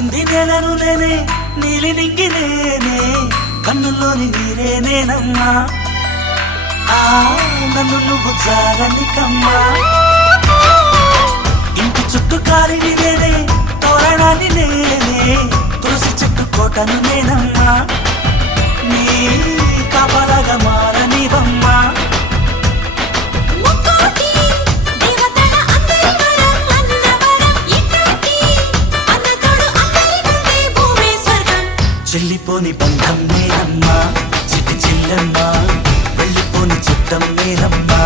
తాకింది నేలను నేనే నీలి నింగి నేనే కన్నుల్లోని నీరే నేనమ్మా నన్ను నువ్వు జారనికమ్మా ఇంటి చుట్టూ కాలిని నేనే తోరణాన్ని నేనే తులసి చెట్టు కోటను నేనమ్మా నీ కాపలాగా మారనివమ్మా చెల్లిపోని బంధం నేనమ్మా చిట్టి చెల్లెమ్మా వెళ్ళిపోని చిత్తం నేనమ్మా